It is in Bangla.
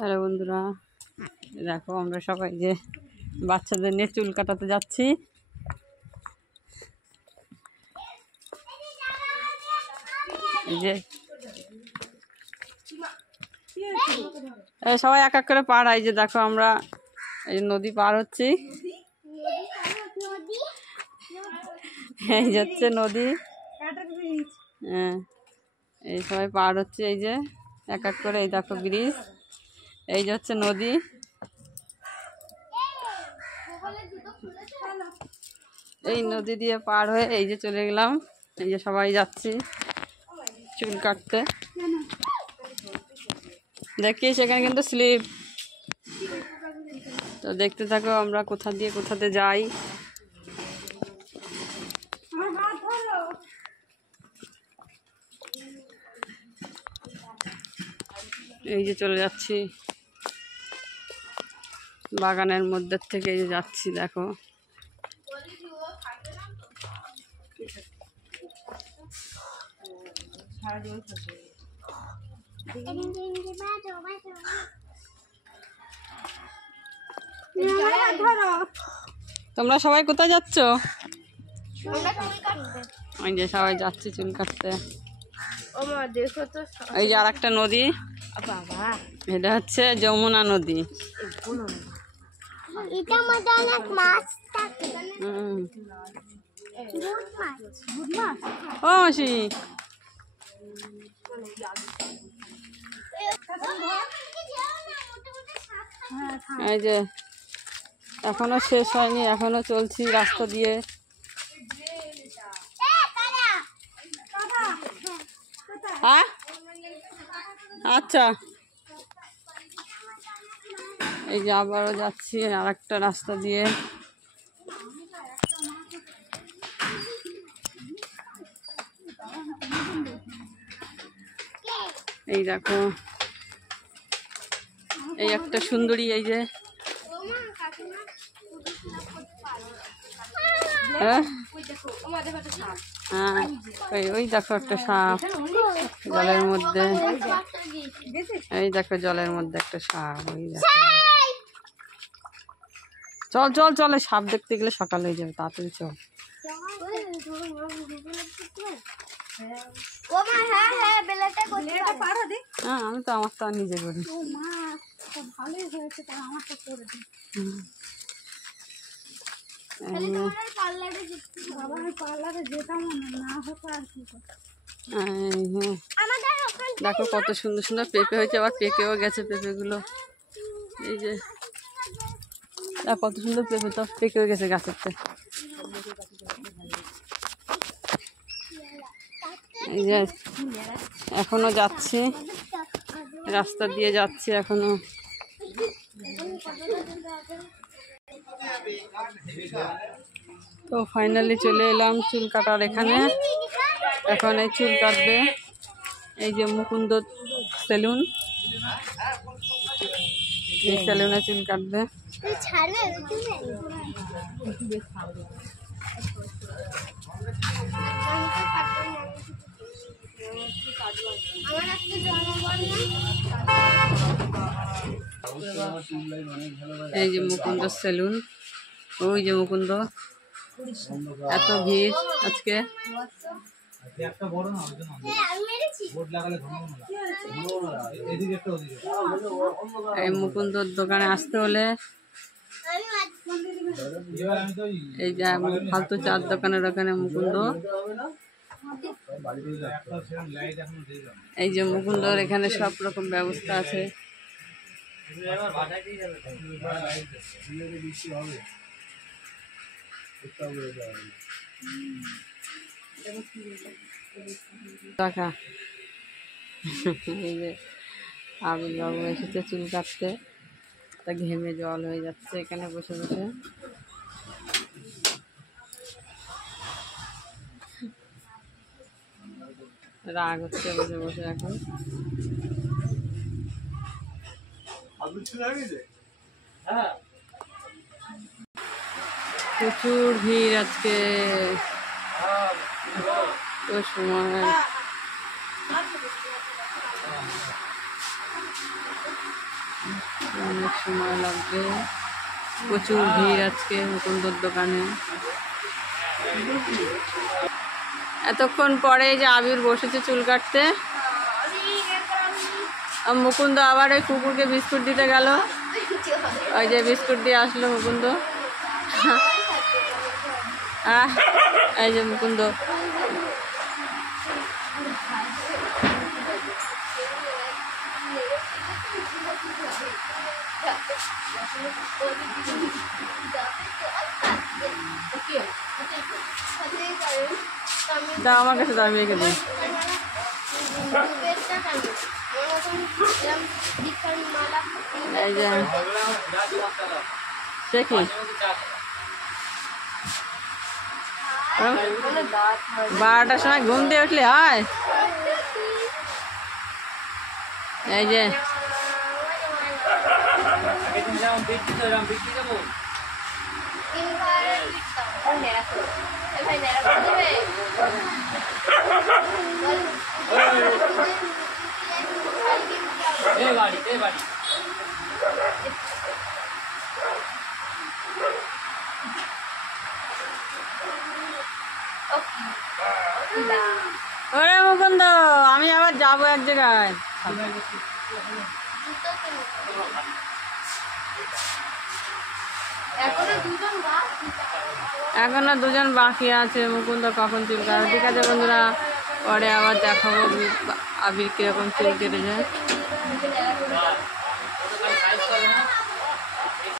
হ্যালো বন্ধুরা, দেখো আমরা সবাই যে বাচ্চাদের নিয়ে চুল কাটাতে যাচ্ছি। এই যে সবাই এক এক করে পার, এই যে দেখো আমরা এই নদী পার হচ্ছি। এই যাচ্ছে নদী, হ্যাঁ এই সবাই পার হচ্ছে, এই যে এক এক করে। এই দেখো ব্রিজ, এই যে হচ্ছে নদী। এই নদী দিয়ে পার হয়ে এই যে চলে গেলাম। এই যে সবাই যাচ্ছি চুল কাটতে। দেখি সেখানে কিন্তু স্লিপ, তো দেখতে থাকো আমরা কোথা দিয়ে কোথাতে যাই। এই যে চলে যাচ্ছি বাগানের মধ্যে থেকে, এই যে যাচ্ছি দেখো। তোমরা সবাই কোথায় যাচ্ছ? ওই যে সবাই যাচ্ছি চুল কাটতে। এই যে আর একটা নদী, এটা হচ্ছে যমুনা নদী। ও মাসি, এই যে এখনো শেষ হয়নি, এখনো চলছি রাস্তা দিয়ে। হ্যাঁ আচ্ছা, এই যে আবারও যাচ্ছি আর একটা রাস্তা দিয়ে। এই দেখো এই একটা সুন্দরী, এই যে হ্যাঁ ওই দেখো একটা সাপ জলের মধ্যে। এই দেখো জলের মধ্যে একটা সাপ। ওই দেখো, চল চল চল, সাপ দেখতে গেলে সকাল হয়ে যাবে, তাড়াতাড়ি চল। হ্যাঁ আমি তো আমার তো আর নিজে করি। দেখো কত সুন্দর সুন্দর পেঁপে হয়েছে, আবার পেকেও গেছে পেঁপেগুলো। এই যে কত সুন্দর পেঁপে, তো পেকেও গেছে গাছের। এই যে এখনো যাচ্ছি রাস্তা দিয়ে যাচ্ছি এখনো। তো ফাইনালি চলে এলাম চুল কাটার এখানে। এখন এই চুল কাটবে এই যে মুকুন্দ সেলুন, এই সেলুনে চুল কাটবে। এই যে মুকুন্দ সেলুন, ওই যে মুকুন্দ। এত ভিড় আজকে। এই মুকুন্দর দোকানে আসতে হলে এই যে ফালতু চার দোকানের ওখানে মুকুন্দ। এই যে মুকুন্দর এখানে সব রকম ব্যবস্থা আছে। টাকা এই যে আবির বাবু এসেছে চুল কাটতে, তা ঘেমে জল হয়ে যাচ্ছে এখানে বসে বসে। রাগ হচ্ছে বসে বসে এখন। প্রচুর ভিড় আজকে, তো সময় অনেক সময় লাগবে, প্রচুর ভিড় আজকে মুকুন্দর দোকানে। এতক্ষণ পরে যে আবির বসেছে চুল কাটতে, মুকুন্দ আবার ওই কুকুরকে বিস্কুট দিতে গেল। ওই যে বিস্কুট দিয়ে আসলো মুকুন্দ। এই যে মুকুন্দ দাও আমার কাছে, দাও আমি রেখে দিই। এই যে সে কি 12টার সময় ঘুম দিয়ে উঠলে হয়? এই যে ওরে মুকুন্দ, আমি আবার যাবো এক জায়গায়। এখনো দুজন বাকি আছে। মুকুন্দ কখন চুল কাটে? ঠিক আছে বন্ধুরা, পরে আবার দেখাবো আবির কিরকম চুল কেটেছে।